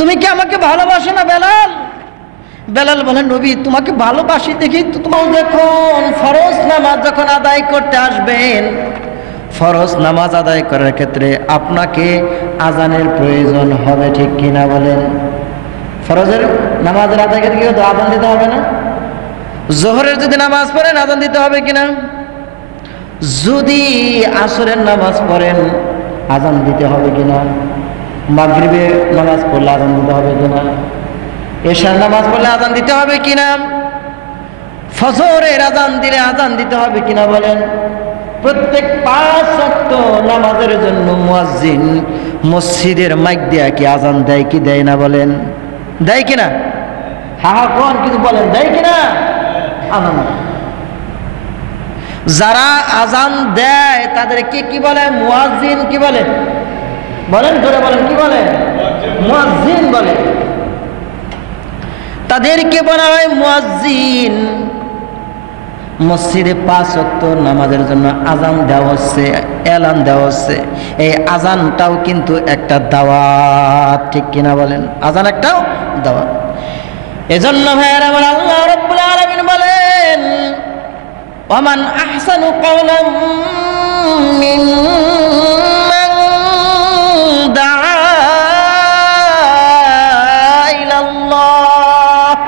তুমি কি আমাকে ভালোবাসো না বেলাল? বেলাল বলেন, নবী তোমাকে ভালোবাসি দেখি তো। তোমার যখন ফরজ নামাজ যখন আদায় করতে আসবেন, ফরজ নামাজ আদায় করার ক্ষেত্রে আপনাকে আজানের প্রয়োজন হবে, ঠিক কিনা বলেন? ফরজের নামাজের আদায় করতে গিয়ে তো আজান দিতে হবে না? জোহরের যদি নামাজ পড়েন আজান দিতে হবে কিনা? যদি আসরের নামাজ পড়েন আজান দিতে হবে কিনা? মাগরিবে নামাজ পড়লে আজান দিতে হবে কিনা? এশার নামাজ পড়লে আজান দিতে হবে কিনা? ফজরের আজান দিলে আজান দিতে হবে কিনা বলেন? প্রত্যেক 5 ওয়াক্ত নামাজের জন্য মুয়াজ্জিন মসজিদের মাইক দিয়া কি আজান দেয় কি দেয় না বলেন? দেয় কিনা? হা হা কোন কিছু বলেন, দেয় কিনা? আজান। যারা আজান দেয় তাদেরকে কি বলে? মুয়াজ্জিন। কি বলে বলেন? ধরে বলেন, কি বলে? মুয়াজ্জিন বলে। তাদেরকে বলা হয় মুয়াজ্জিন। মসজিদে 5 ওয়াক্ত নামাজের জন্য আজান দেওয়া হচ্ছে, এলান দেওয়া হচ্ছে। এই আজানটাও কিন্তু একটা দাওয়াত, ঠিক কিনা বলেন? আজান একটাও দাওয়াত। এজন্য ভাইয়েরা আমার, আল্লাহ রাব্বুল আলামিন বলেন, ওয়ামান আহসানু কাওলাম মিম্মান দাআ ইলাল্লাহ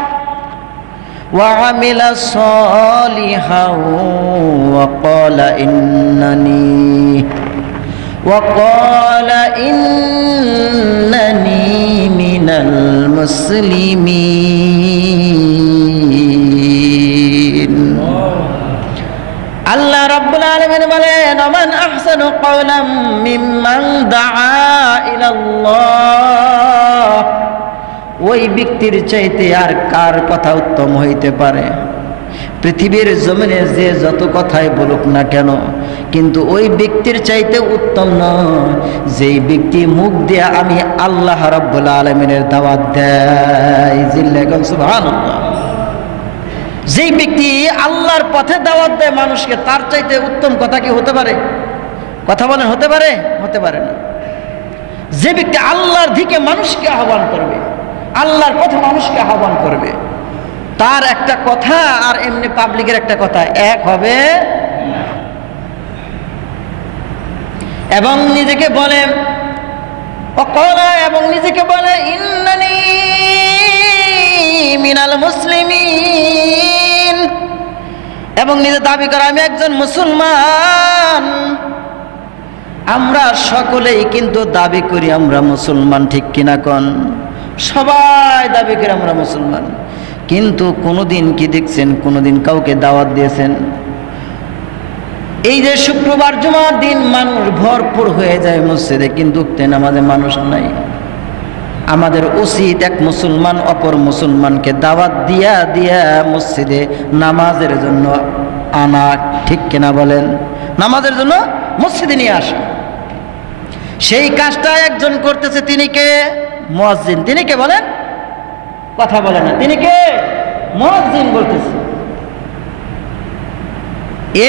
ওয়া আমিলা সালিহান ওয়া ক্বালা ইন্নানি মিনাল মুসলিমিন। আল্লাহ রাব্বুল আলামিন বলেন, ওমান আহসানু কাওলাম মিম্মান দাআ ইলাল্লাহ। ওই ব্যক্তির চাইতে আর কার কথা উত্তম হইতে পারে? পৃথিবীর জমিনে যে যত কথাই বলুক না কেন, কিন্তু ওই ব্যক্তির চাইতে উত্তম নয় যেই ব্যক্তি মুখ দিয়ে আমি আল্লাহ রাব্বুল আলামিনের দাওয়াত দেয়। জিল্লাগান সুবহানাল্লাহ। যেই ব্যক্তি আল্লাহর পথে দাওয়াত দেয় মানুষকে, তার চাইতে উত্তম কথা কি হতে পারে? কথা বলেন, হতে পারে? হতে পারে না। যে ব্যক্তি আল্লাহর দিকে মানুষকে আহ্বান করবে, আল্লাহর পথে মানুষকে আহ্বান করবে, তার একটা কথা আর এমনি পাবলিকের একটা কথা এক হবে। এবং নিজেকে বলে এবং নিজেকে বলে ইন্নানি মিনাল মুসলিমিন, এবং নিজে দাবি করে আমি একজন মুসলমান। আমরা সকলেই কিন্তু দাবি করি আমরা মুসলমান, ঠিক কিনা কোন? সবাই দাবি করে আমরা মুসলমান, কিন্তু কোনোদিন কি দেখছেন কোনোদিন কাউকে দাওয়াত দিয়েছেন? এই যে শুক্রবার জুমার দিন মানুষ ভরপুর হয়ে যায় মসজিদে, কিন্তু নামাজে মানুষ নাই। আমাদের উচিত এক মুসলমান অপর মুসলমানকে দাওয়াত দিয়া দিয়া মসজিদে নামাজের জন্য আনা, ঠিক কিনা বলেন? নামাজের জন্য মসজিদে নিয়ে আসা। সেই কাজটা একজন করতেছে, তিনি কে? মুয়াজ্জিন। তিনি কে বলেন? কথা বলে না। তিনি কে? মুয়াজ্জিন বলতেছে।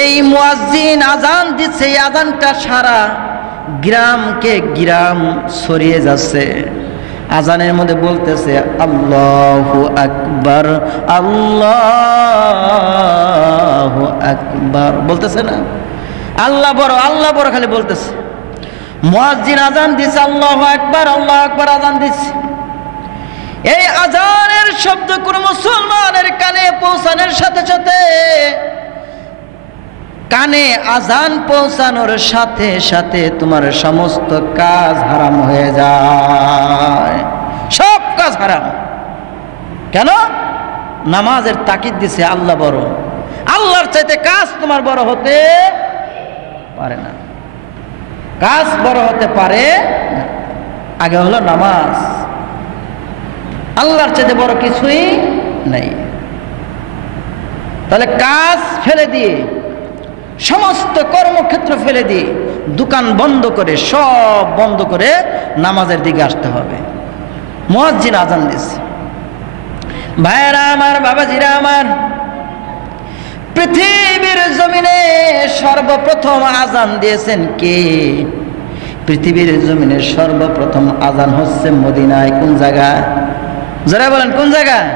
এই মুয়াজ্জিন আজান দিচ্ছে, এই আজানটা সারা গ্রামকে গ্রাম ছড়িয়ে যাচ্ছে। আজানের মধ্যে বলতেছে আল্লাহু আকবার, আল্লাহু আকবার বলতেছে না? আল্লাহ বড়, আল্লাহ বড় খালি বলতেছে। মুয়াজ্জিন আজান দিচ্ছে, আল্লাহু আকবার, আল্লাহু আকবার আজান দিচ্ছে। এই আজানের শব্দ কোন মুসলমানের কানে পৌঁছানোর সাথে সাথে, কানে আজান পৌঁছানোর সাথে সাথে তোমার সমস্ত কাজ হারাম হয়ে যায়। সব কাজ হারাম। কেন? নামাজের তাকিদ দিছে আল্লাহ বড়। আল্লাহর চাইতে কাজ তোমার বড় হতে পারে না। কাজ বড় হতে পারে না। আগে হলো নামাজ। আল্লাহর চাইতে বড় কিছুই নাই। তাহলে কাজ ফেলে দিয়ে, সমস্ত কর্মক্ষেত্র ফেলে দিয়ে, দোকান বন্ধ করে, সব বন্ধ করে নামাজের দিকে আসতে হবে। মুয়াজ্জিন আজান দিচ্ছে। ভাইয়েরা আমার, বাবাজিরা আমার, পৃথিবীর জমিনে সর্বপ্রথম আজান দিয়েছেন কে? পৃথিবীর জমিনের সর্বপ্রথম আজান হচ্ছে মদিনায়। কোন জায়গায়? যারা বলেন কোন জায়গায়?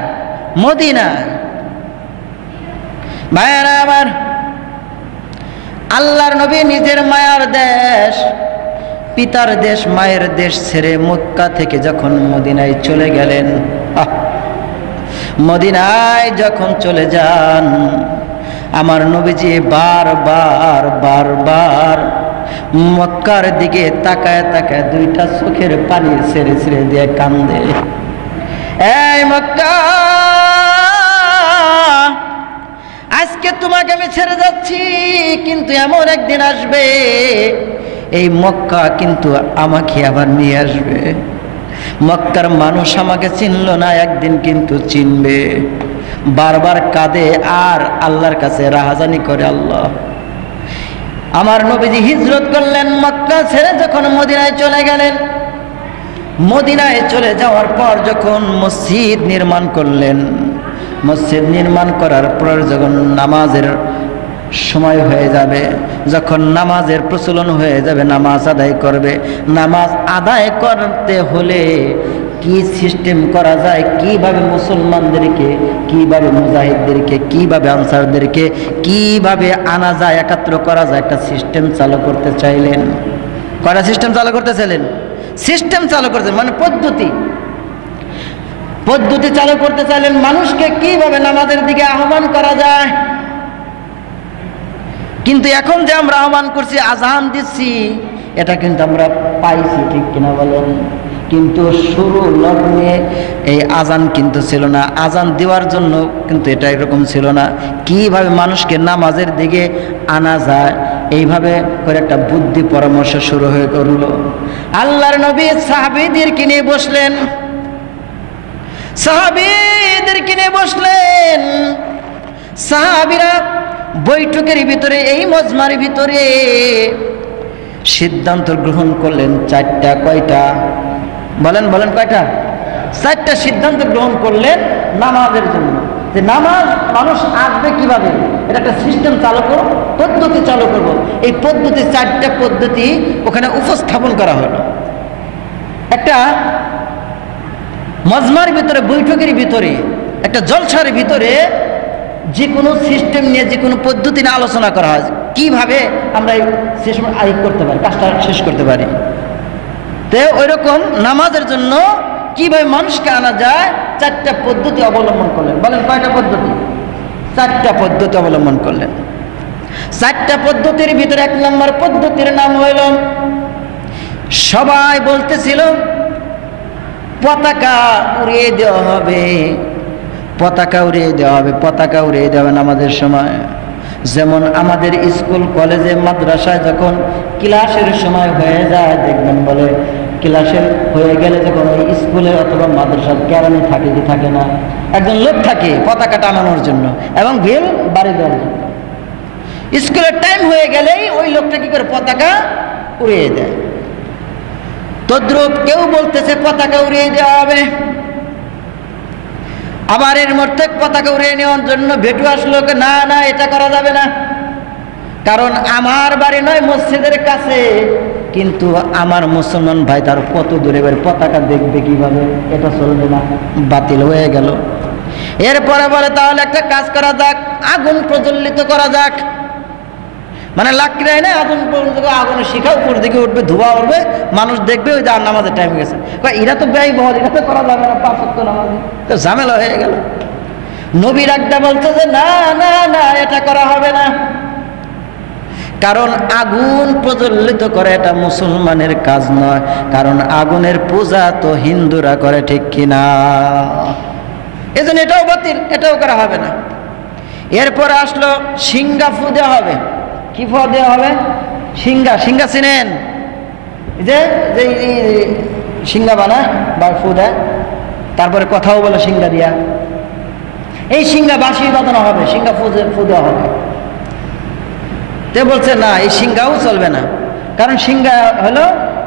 মদিনা। ভাইয়েরা আমার, আল্লাহর নবী নিজের মায়ার দেশ, পিতার দেশ, মায়ের দেশ ছেড়ে মক্কা থেকে যখন মদিনায় চলে গেলেন, মদিনায় যখন চলে যান, আমার নবীজি বারবার বারবার মক্কার দিকে তাকায় তাকায় দুইটা চোখের পানি ছেড়ে ছেড়ে দিয়ে কান্দে। এই মক্কা, আজকে তোমাকে আমি ছেড়ে যাচ্ছি, কিন্তু এমন একদিন আসবে এই মক্কা কিন্তু আমাকে আবার নিয়ে আসবে। মক্কার মানুষ আমাকে চিনল না, একদিন কিন্তু চিনবে। বারবার কাঁদে আর আল্লাহর কাছে রাহাজানি করে। আল্লাহ, আমার নবীজি হিজরত করলেন, মক্কা ছেড়ে যখন মদিনায় চলে গেলেন, মদিনায় চলে যাওয়ার পর যখন মসজিদ নির্মাণ করলেন, মসজিদ নির্মাণ করার পর যখন নামাজের সময় হয়ে যাবে, যখন নামাজের প্রচলন হয়ে যাবে, নামাজ আদায় করবে, নামাজ আদায় করতে হলে কি সিস্টেম করা যায়, কিভাবে মুসলমানদেরকে, কিভাবে মুজাহিদদেরকে, কিভাবে আনসারদেরকে কিভাবে আনা যায়, একাত্র করা যায়, একটা সিস্টেম চালু করতে চাইলেন। কয়টা সিস্টেম চালু করতে চাইলেন? সিস্টেম চালু করতে, মানে পদ্ধতি চালু করতে চাইলেন। মানুষকে কিভাবে নামাজের দিকে আহ্বান করা যায়। কিন্তু এখন যে আমরা আহ্বান করছি, আজান দিচ্ছি, এটা কিন্তু আমরা পাইছি, ঠিক কিনা বলেন? কিন্তু শুরু লগ্নে এই আজান কিন্তু ছিল না। আজান দেওয়ার জন্য কিন্তু এটা এরকম ছিল না। কিভাবে মানুষকে নামাজের দিকে আনা যায়, এইভাবে করে একটা বুদ্ধি পরামর্শ শুরু হয়ে করল। আল্লাহর নবী সাহাবীদেরকে নিয়ে বসলেন, সাহাবীদেরকে নিয়ে বসলেন। সাহাবীরা বৈঠকের ভিতরে, এই মজমার ভিতরে সিদ্ধান্ত গ্রহণ করলেন চারটা। কয়টা? বলেন বলেন, কয়টা? চারটা সিদ্ধান্ত গ্রহণ করলেন নামাজের জন্য। যে নামাজ মানুষ আসবে কিভাবে, এটা একটা সিস্টেম চালু করো, পদ্ধতি চালু করবো। এই পদ্ধতি, চারটা পদ্ধতি ওখানে উপস্থাপন করা হলো। একটা মজমার ভিতরে, বৈঠকের ভিতরে, একটা জলসার ভিতরে যে কোনো সিস্টেম নিয়ে, যে কোনো পদ্ধতি নিয়ে আলোচনা করা হয়, কিভাবে আমরা এই সিস্টেম আয়োগ করতে পারি, কাজটা শেষ করতে পারি। তো ওই রকম নামাজের জন্য কিভাবে মানুষকে আনা যায়, চারটা পদ্ধতি অবলম্বন করলেন। বলেন কয়টা পদ্ধতি? চারটা পদ্ধতি অবলম্বন করলেন। চারটা পদ্ধতির ভিতরে এক নম্বর পদ্ধতির নাম হইল, সবাই বলতেছিল পতাকা উড়িয়ে দেওয়া হবে, পতাকা উড়িয়ে দেওয়া হবে, পতাকা উড়িয়ে দেওয়া নামাজের সময়। যেমন আমাদের স্কুল কলেজে মাদ্রাসায় যখন ক্লাসের সময় হয়ে যায়, দেখবেন বলে ক্লাসের হয়ে গেলে যখন ওই স্কুলের অথবা মাদ্রাসার ক্যারামে থাকে কি থাকে না, একজন লোক থাকে পতাকা টানানোর জন্য এবং বেল বাড়ি দেওয়ার জন্য। স্কুলের টাইম হয়ে গেলেই ওই লোকটা কি করে পতাকা উড়িয়ে দেয়। তদ্রুপ কেউ বলতেছে পতাকা উড়িয়ে দেওয়া হবে। আবার এর মধ্যে পতাকা উড়িয়ে নেওয়ার জন্য ভেটু আসলো, না না এটা করা যাবে না, কারণ আমার বাড়ি নয় মসজিদের কাছে, কিন্তু আমার মুসলমান ভাই তার কত দূরে বাড়ি, পতাকা দেখবে কিভাবে, এটা চলবে না, বাতিল হয়ে গেল। এরপরে বলে তাহলে একটা কাজ করা যাক, আগুন প্রজ্বলিত করা যাক, মানে লাকড়ি না আগুন, আগুনের শিখা উপর দিকে উঠবে, ধোঁয়া উঠবে, মানুষ দেখবে ওই যে আর নামাজের টাইম গেছে। এরা তো ব্যয়বহুল, এটা তো করা যাবে না, 5 ওয়াক্ত নামাজ, তো ঝামেলা হয়ে গেল। নবীর একটা বলছে যে না না না এটা করা হবে না, কারণ আগুন প্রজ্বলিত করে এটা মুসলমানের কাজ নয়, কারণ আগুনের পূজা তো হিন্দুরা করে, ঠিক কিনা? এজন্য এটাও বাতিল, এটাও করা হবে না। এরপরে আসলো সিঙ্গা ফু দেওয়া হবে। কি ফু দেওয়া হবে? সিঙ্গা। সিঙ্গা চিনেন? যে সিঙ্গা বানায় বা ফু দেয়, তারপরে কথাও বলে সিঙ্গা দিয়া, এই সিঙ্গা বাঁশি বাজানো হবে, সিঙ্গা ফু দেওয়া হবে। তে বলছে না, এই সিঙ্গাও চলবে না, কারণ সিঙ্গা হলো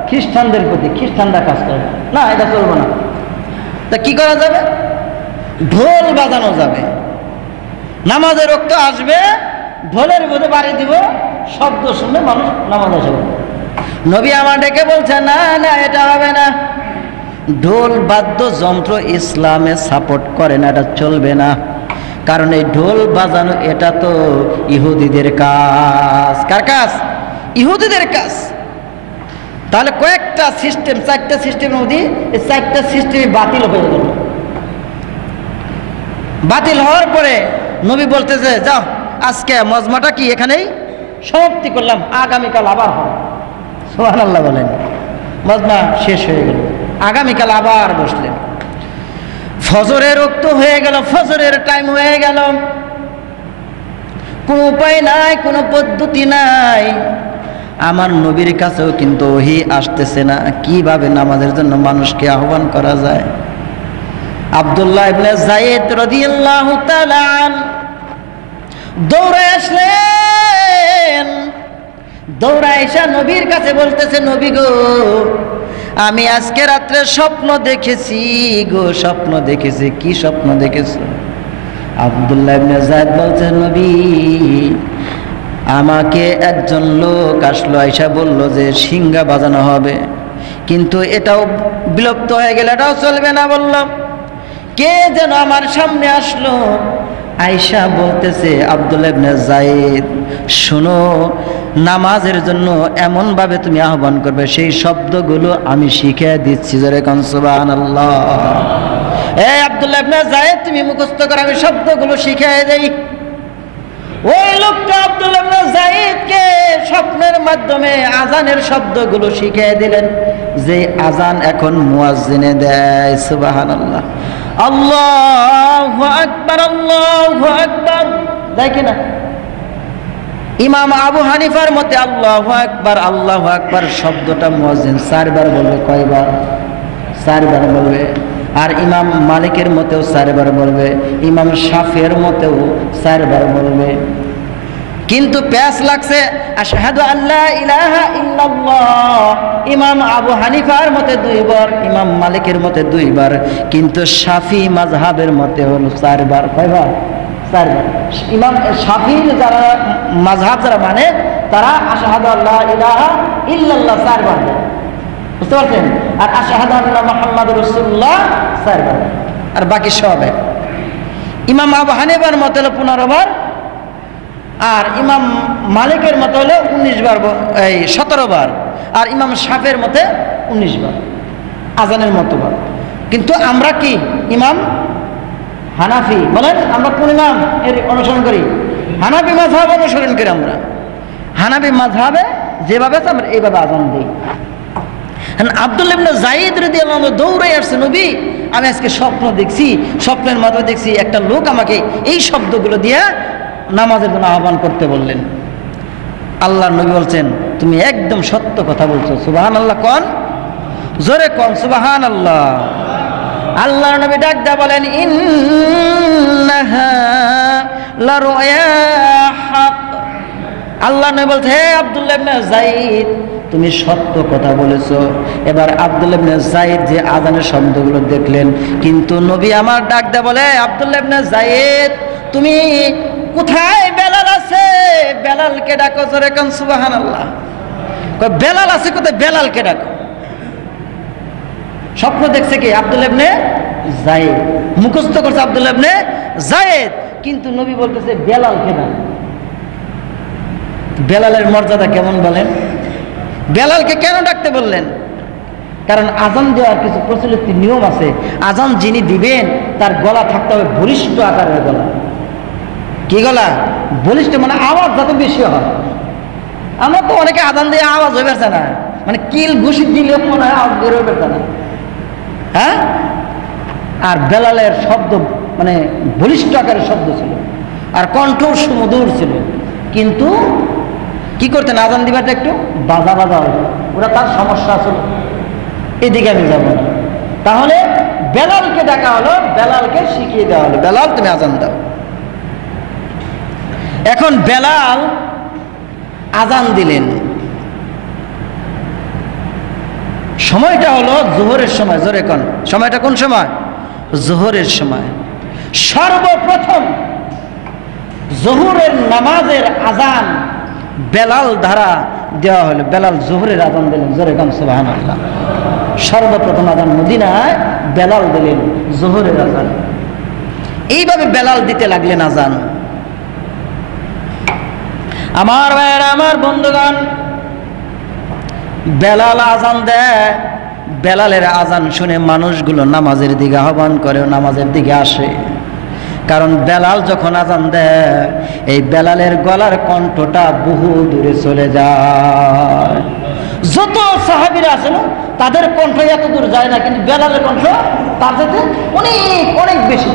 খ্রিস্টানদের প্রতি, খ্রিস্টানরা কাজ করে না, এটা চলবে না। তা কি করা যাবে? ঢোল বাজানো যাবে। নামাজের রক্ত আসবে, ঢোলের মধ্যে বাড়ি দিব, শব্দ শুনলে মানুষ নামাজ আসবে। নবী আমার ডেকে বলছে, না না এটা হবে না, ঢোল বাদ্যযন্ত্র ইসলামে সাপোর্ট করে না, এটা চলবে না। কারণ এই ঢোল বাজানো এটা তো ইহুদিদের কাজ। কার কাজ? ইহুদিদের কাজ। তাহলে কয়েকটা সিস্টেম, 4টা সিস্টেমের মধ্যে এই 4টা সিস্টেমই বাতিল হয়ে গেল। বাতিল হওয়ার পরে নবী বলতেছে, যাও আজকে মজমাটা কি এখানেই সমাপ্তি করলাম, আগামীকাল আবার হবে। সুবহানাল্লাহ বলেন। মজমা শেষ হয়ে গেল, আগামীকাল আবার বসলেন। ফজরের ওয়াক্ত হয়ে গেল, ফজরের টাইম হয়ে গেল, কোনো উপায় নাই, কোনো পদ্ধতি নাই। আমার নবীর কাছেও কিন্তু ওহী আসতেছে না, কিভাবে নামাজের জন্য মানুষকে আহ্বান করা যায়। আব্দুল্লাহ ইবনে যায়েদ রাদিয়াল্লাহু তাআলা আনহু দৌড়ে আসলেন। দৌড়ে এসে নবীর কাছে বলতেছে, নবী গো, আমি আজকে রাত্রে স্বপ্ন দেখেছি গো, স্বপ্ন দেখেছি। কি স্বপ্ন দেখেছো? আব্দুল্লাহ ইবনে যায়েদ বলছে, নবী, আমাকে একজন লোক আসলো, আয়েশা বলল যে সিংহা বাজানো হবে, কিন্তু এটাও বিলুপ্ত হয়ে গেল, এটাও চলবে না। বলল, কে যেন আমার সামনে আসলো। আয়েশা বলতেছে, আব্দুল্লাহ ইবনে যায়েদ, শোনো, নামাজের জন্য এমন ভাবে তুমি আহ্বান করবে, সেই শব্দগুলো আমি শিখিয়ে দিচ্ছি। জোরে কোন সুবহানাল্লাহ। এই আব্দুল্লাহ ইবনে যায়েদ, তুমি মুখস্থ করো, আমি শব্দগুলো শিখিয়ে দেই। ওই লোকটা আব্দুল্লাহ ইবনে যায়েদকে স্বপ্নের মাধ্যমে আজানের শব্দগুলো শিখিয়ে দিলেন, যে আজান এখন মুয়াজ্জিনে দেয়। সুবহানাল্লাহ। আল্লাহু আকবার, আল্লাহু আকবার, দেয় কিনা? ইমাম আবু হানিফার মতে আল্লাহু আকবার, আল্লাহু আকবার শব্দটা মুয়াজ্জিন 4 বার বলবে। কয়বার? 4 বার বলবে। আর ইমাম মালিকের মতেও 4 বার বলবে, ইমাম শাফিঈর মতেও 4 বার বলবে। কিন্তু প্যাস লাগছে আশহাদু আল্লা ইলাহা ইল্লাল্লাহ, ইমাম আবু হানিফার মতে 2 বার, ইমাম মালিকের মতে 2 বার, কিন্তু শাফি মাযহাবের মতে হলো 4 বার। কয়বার? 4 বার। ইমাম শাফি যারা মাযহাব যারা মানে, তারা আশহাদু আল্লা ইলাহা ইল্লাল্লাহ 4 বার বলে, বুঝতে পারছেন? আর আশহাদু আন্না মুহাম্মাদুর রাসূলুল্লাহ 4 বার, আর বাকি সব এক। ইমাম আবু হানিফার মতে হলো 15 বার, আর ইমাম মালিকের মতে হলো 19 বার, এই 17 বার, আর ইমাম শাফিঈর মতে 19 বার আজানের মতো বার। কিন্তু আমরা কি ইমাম হানাফি, বলেন আমরা কোন ইমাম এর অনুসরণ করি? হানাফি মাযহাব অনুসরণ করি। আমরা হানাফি মাযহাবে যেভাবে আছে আমরা এইভাবে আজান দিই। আব্দুল্লাহ ইবনে যায়েদ রাদিয়াল্লাহু আনহু দৌড়ে আসছে, নবী, আমি আজকে স্বপ্ন দেখছি, স্বপ্নের মাধ্যমে দেখছি একটা লোক আমাকে এই শব্দগুলো দিয়ে নামাজের জন্য আহ্বান করতে বললেন। আল্লাহর নবী বলছেন, তুমি একদম সত্য কথা বলছো। সুবহানাল্লাহ কোন, জোরে কোন সুবহানাল্লাহ। আল্লাহর নবী ডাক দেয়া বলেন, ইন্নাহা লারুয়া হক। আল্লাহ নবী বলছে, হে আব্দুল্লাহ ইবনে যায়েদ, তুমি সত্য কথা বলেছো। এবার আব্দুল্লাহ ইবনে যায়েদ যে আজানের শব্দগুলো দেখলেন, কিন্তু নবী আমার ডাক দেয়া বলে, আব্দুল্লাহ ইবনে যায়েদ, তুমি কোথায় বেলাল আছে? বেলালকে ডাকো। জোরে কোন সুবহানাল্লাহ। কয় বেলাল আছে কোথায়? বেলালকে ডাকো। স্বপ্ন দেখছে কি? আব্দুল্লাহ ইবনে যায়েদ। মুখস্থ করছে আব্দুল্লাহ ইবনে যায়েদ, কিন্তু নবী বলতেছে বেলালকে ডাকো। বেলালের মর্যাদা কেমন বলেন? বেলালকে কেন ডাকতে বললেন? কারণ আজান দেওয়ার কিছু প্রচলিত নিয়ম আছে। আজান যিনি দিবেন তার গলা থাকতে হবে বলিষ্ঠ আকারের গলা। কি গলা? বলিষ্ঠ, মানে আওয়াজ যত বেশি হয়। আমরা তো অনেকে আজান দিয়ে আওয়াজ হয়ে বেড়ছে না, মানে কিল ঘুষি দিলেও মনে হয় আওয়াজ বের হয়ে বেড়ছে না। হ্যাঁ, আর বেলালের শব্দ মানে বলিষ্ঠ আকারের শব্দ ছিল, আর কণ্ঠ সুমধুর ছিল। কিন্তু কি করতেন? আজান দিবাটা একটু বাজা বাজা হতো। ওরা তার সমস্যা ছিল, এদিকে আমি যাব না। তাহলে বেলালকে ডাকা হলো, বেলালকে শিখিয়ে দেওয়া হলো, বেলাল তুমি আজান দাও। এখন বেলাল আজান দিলেন, সময়টা হলো জোহরের সময়। জোরে কোন, সময়টা কোন সময়? জোহরের সময়। সর্বপ্রথম জোহরের নামাজের আজান বেলাল দ্বারা দেওয়া হলো। বেলাল জোহরের আজান দিলেন, জোরে গান সুবহানাল্লাহ। সর্বপ্রথম আজান মদিনায় বেলাল দিলেন জোহরের আজান। এইভাবে বেলাল দিতে লাগলেন আজান। আমার ভাইয়েরা, আমার বন্ধুগণ, বেলাল আজান দেয়। বেলালের আজান শুনে মানুষগুলো নামাজের দিকে আহ্বান করে, নামাজের দিকে আসে। কারণ বেলাল যখন আজান দেয়, এই বেলালের গলার কণ্ঠটা বহু দূরে চলে যায়। যত সাহাবীরা আছে না, তাদের কণ্ঠ এত দূর যায় না, কিন্তু বেলালের কণ্ঠ তার সাথে অনেক অনেক বেশি।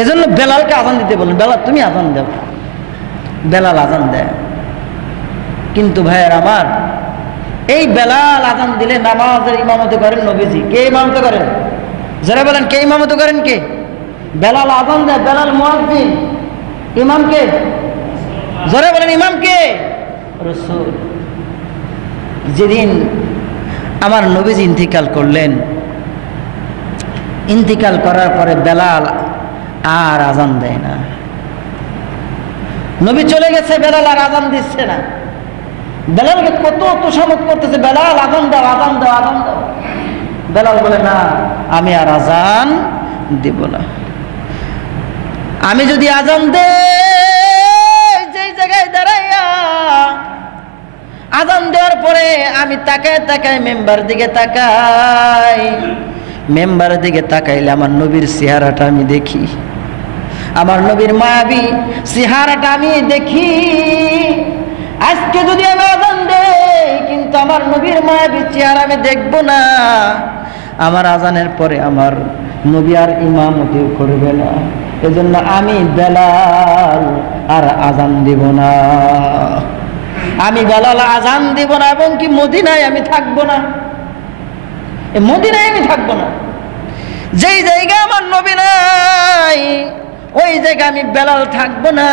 এজন্য বেলালকে আজান দিতে বলেন, বেলাল তুমি আজান দাও। বেলাল আজান দেয়। কিন্তু ভাইয়ের আমার, এই বেলাল আজান দিলে নামাজের ইমামতি করেন নবীজি। কে ইমামতি করেন? যারা বলেন কে ইমামতি করেন? কে? বেলাল আজান দেয়, বেলাল মুয়াজ্জিন। ইমাম কে? যারা বলেন ইমাম কে? রাসূল। যেদিন আমার নবীজি ইন্তিকাল করলেন, ইন্তিকাল করার পরে বেলাল আর আজান দেয় না। নবী চলে গেছে, বেলাল আর আজান দিচ্ছে না। বেলালকে কত তোষামত করতেছে, বেলাল আজান দাও, আজান দাও, আজান দাও। বেলাল বলে না, আমি আর আজান দিব না। আমি যদি আজান দেই, যেই জায়গায় দাঁড়াইয়া আজান দেওয়ার পরে আমি তাকায় তাকায় মেম্বার দিকে তাকাই, মেম্বার দিকে তাকাইলে আমার নবীর চেহারাটা আমি দেখি, আমার নবীর মায়াবী চেহারাটা আমি দেখি। আজকে যদি আমি আজান দেই, কিন্তু আমার নবীর মায়াবী চেহারা আমি দেখবো না। আমার আজানের পরে আমার নবী আর ইমামতি করবে না। এজন্য আমি বেলাল আর আজান দিব না। আমি বেলাল আজান দিব না, এবং কি মদিনায় আমি থাকবো না। মদিনায় আমি থাকবো না। যেই জায়গা আমার নবী নাই, ওই জায়গায় আমি বেলাল থাকবো না।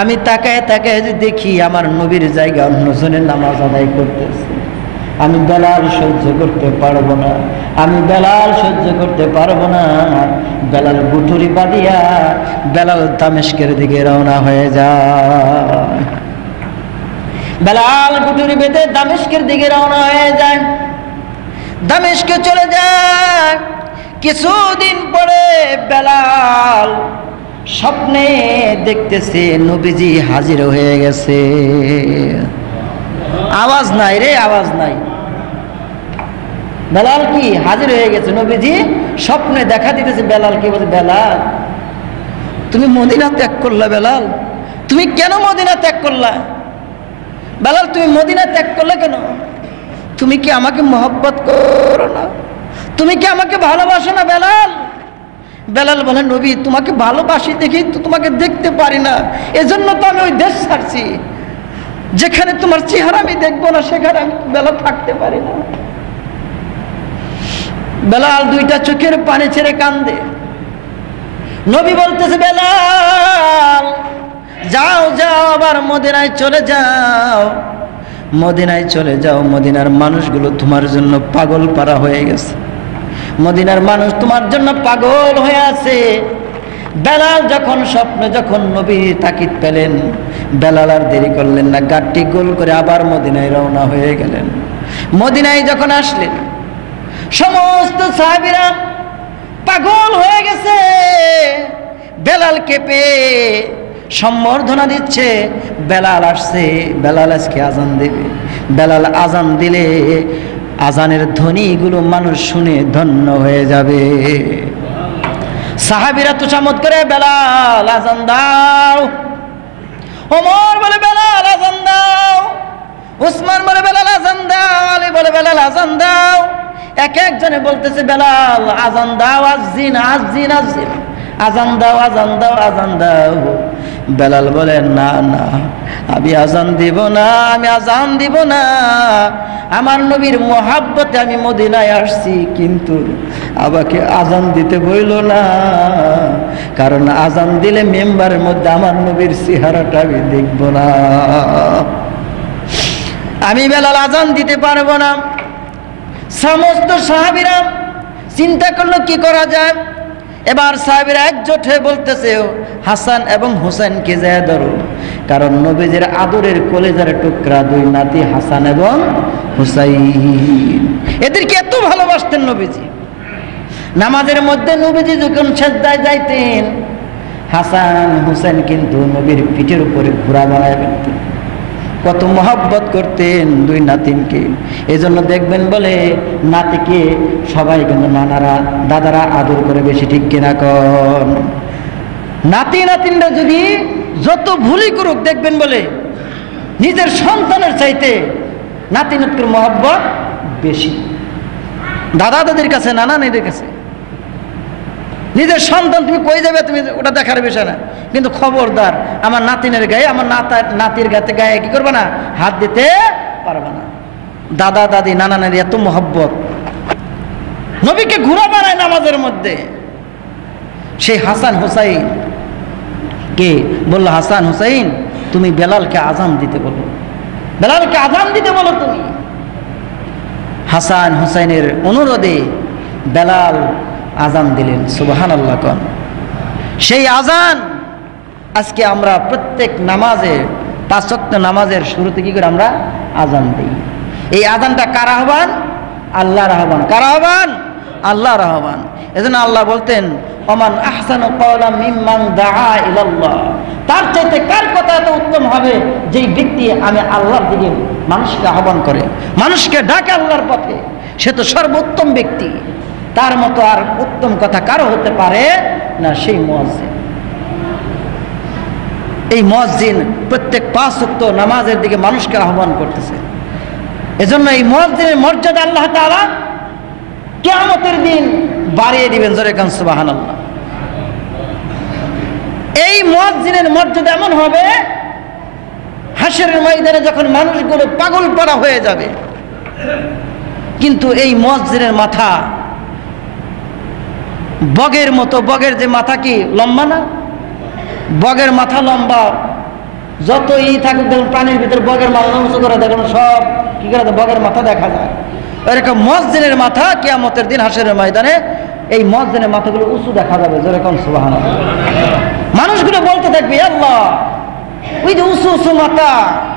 আমি তাকায় তাকায় যে দেখি আমার নবীর জায়গা অন্যজনের নামাজ আদায় করতেছে, আমি বেলাল সহ্য করতে পারবো না। আমি বেলাল সহ্য করতে পারবো না। বেলাল গুঠুরি বাঁধিয়া বেলাল দামেস্কের দিকে রওনা হয়ে যায়। বেলাল গুঠুরি বেঁধে দামেস্কের দিকে রওনা হয়ে যায়। দামেস্কে চলে যায়। কিছুদিন পরে বেলাল স্বপ্নে দেখতেছে নবীজি হাজির হয়ে গেছে। আওয়াজ নাই রে, আওয়াজ নাই। বেলাল কি হাজির হয়ে গেছে, নবীজি স্বপ্নে দেখা দিতেছে। বেলাল কি বলছে, বেলাল তুমি মদিনা ত্যাগ করলা। বেলাল তুমি কেন মদিনা ত্যাগ করলা? বেলাল তুমি মদিনা ত্যাগ করলে কেন? তুমি কি আমাকে মহব্বত করো না? তুমি কি আমাকে ভালোবাসো না? বেলাল বেলাল বলে, নবী তোমাকে ভালোবাসি দেখি তো তোমাকে দেখতে পারি না, এজন্য তো আমি ওই দেশ ছাড়ছি। যেখানে তোমার চেহারা আমি দেখবো না, সেখানে আমি বেলাল থাকতে পারি না। বেলাল দুইটা চোখের পানি ছেড়ে কান্দে। নবী বলতেছে, বেলাল যাও যাও, আবার মদিনায় চলে যাও, মদিনায় চলে যাও। মদিনার মানুষগুলো তোমার জন্য পাগল পারা হয়ে গেছে। মদিনার মানুষ তোমার জন্য পাগল হয়ে আছে। বেলাল যখন স্বপ্নে যখন নবীর তাকিদ পেলেন, বেলাল আর দেরি করলেন না, গাড়িটি গোল করে আবার মদিনায় রওনা হয়ে গেলেন। মদিনায় যখন আসলেন, সমস্ত সাহাবীরা পাগল হয়ে গেছে। বেলালকে পেয়ে সম্বর্ধনা দিচ্ছে। বেলাল আসছে, বেলাল আজকে আজান দেবে। বেলাল আজান দিলে আজানের ধ্বনিগুলো মানুষ শুনে ধন্য হয়ে যাবে। সাহাবীরা তোষামত করে, বেলাল আজান দাও। ওমর বলে, বেলাল আজান দাও। উসমান বলে, বেলাল আজান দাও। আলী বলে, বেলাল আজান দাও। এক একজনে বলতেছে, বেলাল আজান দাও, আজ্জিন আজ্জিন আজ্জিন, আজান দাও, আজান দাও, আজান দাও। বেলাল বলে, না না, আমি আজান দিব না, আমি আজান দিব না। আমার নবীর মহাব্বতে আমি মদিনায় আসছি, কিন্তু আমাকে আজান দিতে বইল না। কারণ আজান দিলে মেম্বারের মধ্যে আমার নবীর চেহারাটা আমি দেখব না। আমি বেলাল আজান দিতে পারবো না। সমস্ত সাহাবীরা চিন্তা করলো কি করা যায়। এবার সাহাবীরা একজোট হয়ে বলতেছে, হাসান এবং হুসাইনকে যায় ধরো, কারণ নবীজির আদরের কলেজার টুকরা দুই নাতি হাসান এবং হুসাইন, এদেরকে এত ভালোবাসতেন নবীজি। নামাজের মধ্যে নবীজি যখন সেজদায় যাইতেন, হাসান হুসাইন কিন্তু নবীর পিঠের উপরে ঘোড়া বানায় ফেলতেন, কত মহব্বত করতেন দুই নাতিনকে। এই জন্য দেখবেন বলে নাতিকে সবাই কিন্তু নানারা দাদারা আদর করে বেশি, ঠিক কিনা কন? নাতি নাতিনরা যদি যত ভুলই করুক, দেখবেন বলে নিজের সন্তানের চাইতে নাতি নাতির মহব্বত বেশি দাদা দাদির কাছে, নানা নানিদের কাছে। নিজের সন্তান তুমি কই যাবে, তুমি ওটা দেখার বিষয় না, কিন্তু খবরদার আমার নাতিনের গায়ে, আমার নাতির গায়ে কি করবে না, হাত দিতে পারবে না। দাদা দাদি নানা নানি এত মহব্বত, নবীকে ঘোড়া বানায় নামাজের মধ্যে। সেই হাসান হুসাইন কে বললো, হাসান হুসাইন তুমি বেলালকে আজান দিতে বলো, বেলালকে আজান দিতে বলো তুমি। হাসান হুসাইনের অনুরোধে বেলাল আজান দিলেন, সুবহানাল্লাহ কোন। সেই আজান আজকে আমরা প্রত্যেক নামাজে, 5 ওয়াক্ত নামাজের শুরুতে কি করে আমরা আজান দিই। এই আজানটা কার আহ্বান? আল্লাহর আহ্বান। কার আহ্বান? আল্লাহর আহ্বান। এজন্য আল্লাহ বলতেন, ওমান আহসানু কওলাম মিম্মান দাআ ইলাল্লাহ, তার চাইতে কার কথা এত উত্তম হবে যেই ব্যক্তি আমি আল্লাহর দিকে মানুষকে আহ্বান করে, মানুষকে ডাকে আল্লাহর পথে, সে তো সর্বোত্তম ব্যক্তি। তার মতো আর উত্তম কথা কারো হতে পারে না, সেই মুয়াজ্জিন। এই মুয়াজ্জিন প্রত্যেক 5 ওয়াক্ত নামাজের দিকে মানুষকে আহ্বান করতেছে। এজন্য এই মুয়াজ্জিনের মর্যাদা আল্লাহ তাআলা কিয়ামতের দিন বাড়িয়ে দিবেন, জোরে কান সুবহানাল্লাহ। এই মুয়াজ্জিনের মর্যাদা এমন হবে, হাসরের ময়দানে যখন মানুষগুলো পাগল পাড়া হয়ে যাবে, কিন্তু এই মুয়াজ্জিনের মাথা বগের মতো, বগের যে মাথা কি লম্বা না, বগের মাথা লম্বা, যত থাকুক দেখুন প্রাণীর ভিতরে বগের মাথা উঁচু করে দেখুন সব কি করে বগের মাথা দেখা যায়। এরকম মুয়াজ্জিনের মাথা কিয়ামতের দিন হাসরের ময়দানে এই মুয়াজ্জিনের মাথাগুলো উঁচু দেখা যাবে, যেরকম সুবহানাল্লাহ। মানুষগুলো বলতে থাকবে, আল্লাহ ওই যে উঁচু উঁচু মাথা,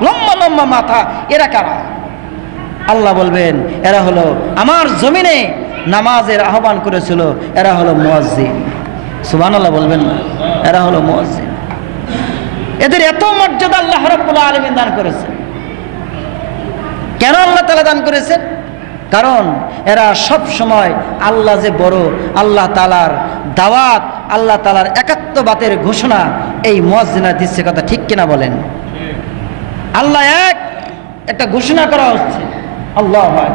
লম্বা লম্বা মাথা, এরা কারা? আল্লাহ বলবেন, এরা হলো আমার জমিনে নামাজের আহ্বান করেছিল, এরা হলো মুয়াজ্জিন। সুবহানাল্লাহ বলবেন না? এরা হলো মুয়াজ্জিন। এদের এত মর্যাদা আল্লাহ রাব্বুল আলামিন দান করেছেন। কেন আল্লাহ তাআলা দান করেছেন? কারণ এরা সব সময় আল্লাহ যে বড়, আল্লাহ তাআলার দাওয়াত, আল্লাহ তাআলার একাত্মবাদের ঘোষণা এই মুয়াজ্জিনরা দিচ্ছে, কথা ঠিক কিনা বলেন? আল্লাহ একটা ঘোষণা করা হচ্ছে, আল্লাহু আকবার।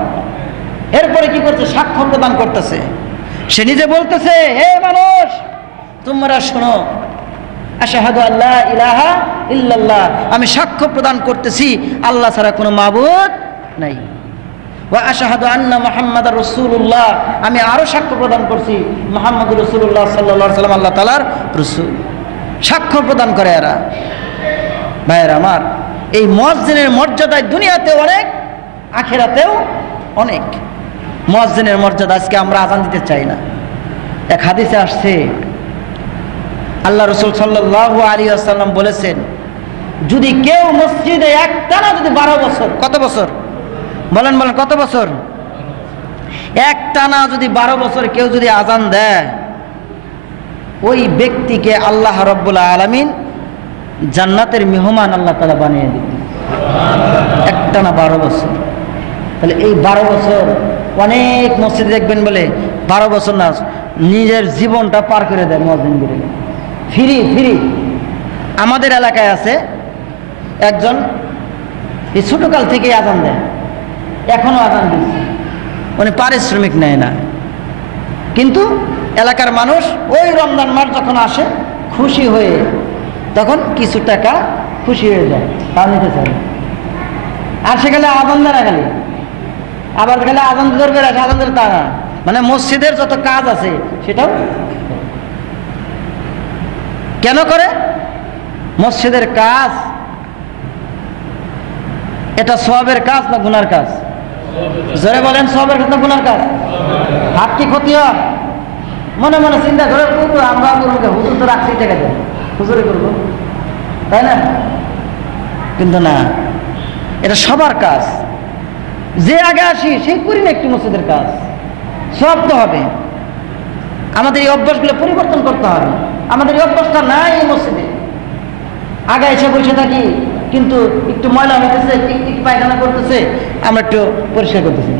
এরপরে কি করছে? সাক্ষ্য প্রদান করতেছে। সে নিজে বলতেছে, হে মানুষ তোমরা শোনো, আশহাদু আল্লা ইলাহা ইল্লাল্লাহ, আমি সাক্ষ্য প্রদান করতেছি আল্লাহ ছাড়া কোনো মাবুদ নাই। ওয়া আশহাদু আন্না মুহাম্মাদার রাসূলুল্লাহ, আমি আরো সাক্ষ্য প্রদান করছি মুহাম্মদুর রাসূলুল্লাহ সাল্লাল্লাহু আলাইহি ওয়াসাল্লাম আল্লাহ তাআলার রাসূল। সাক্ষ্য প্রদান করে এরা। ভাইয়েরা আমার, এই মুয়াজ্জিনের মর্যাদায় দুনিয়াতে অনেক, আখিরাতেও অনেক। মুয়াজ্জিনের মর্যাদা আজকে আমরা আজান দিতে চাই না। এক হাদিসে আসছে, আল্লাহ রাসূল সাল্লাল্লাহু আলাইহি ওয়াসাল্লাম বলেছেন, যদি কেউ মসজিদে একটানা যদি 12 বছর, কত বছর বলেন বলেন, কত বছর? একটানা যদি 12 বছর কেউ যদি আজান দেয়, ওই ব্যক্তিকে আল্লাহ রাব্বুল আলামিন জান্নাতের মেহমান আল্লাহ তাআলা বানিয়ে দিবেন। একটানা 12 বছর। তাহলে এই 12 বছর অনেক মসজিদে দেখবেন বলে 12 বছর না, নিজের জীবনটা পার করে দেয় মুয়াজ্জিনগুলো, ফ্রি ফ্রি। আমাদের এলাকায় আছে একজন, এই ছোটকাল থেকেই আজান দেয়, এখনো আজান দিচ্ছে, উনি পারিশ্রমিক নেয় না, কিন্তু এলাকার মানুষ ওই রমজান মাস যখন আসে খুশি হয়ে তখন কিছু টাকা খুশি হয়ে যায়, তা নিতে চায়। আর সেখানে আজান দেয় না খালি, আবার খালি আজান ধরবে, আজান ধরে তা না, মানে মসজিদের যত কাজ আছে সেটাও কেন করে? মসজিদের কাজ এটা সওয়াবের কাজ না গুনার কাজ? জোরে বলেন, সওয়াবের কাজ না গুনার কাজ? হাত কি ক্ষতি হয়? মনে মনে চিন্তা করে করবো আমরা করবো, হুজুর তো রাখছি টাকা দেব, হুজুরে করবো, তাই না? কিন্তু না, এটা সবার কাজ। যে আগে আসি সেই করি না একটি মসজিদের কাজ, সব তো হবে। আমাদের এই অভ্যাসগুলো পরিবর্তন করতে হবে। আমাদের এই অভ্যাসটা নাই এই মসজিদে। আগে এসে বসে থাকি, কিন্তু একটু ময়লা হইতেছে, টিকটিক পায়খানা করতেছে, আমরা একটু পরিষ্কার করতেছি।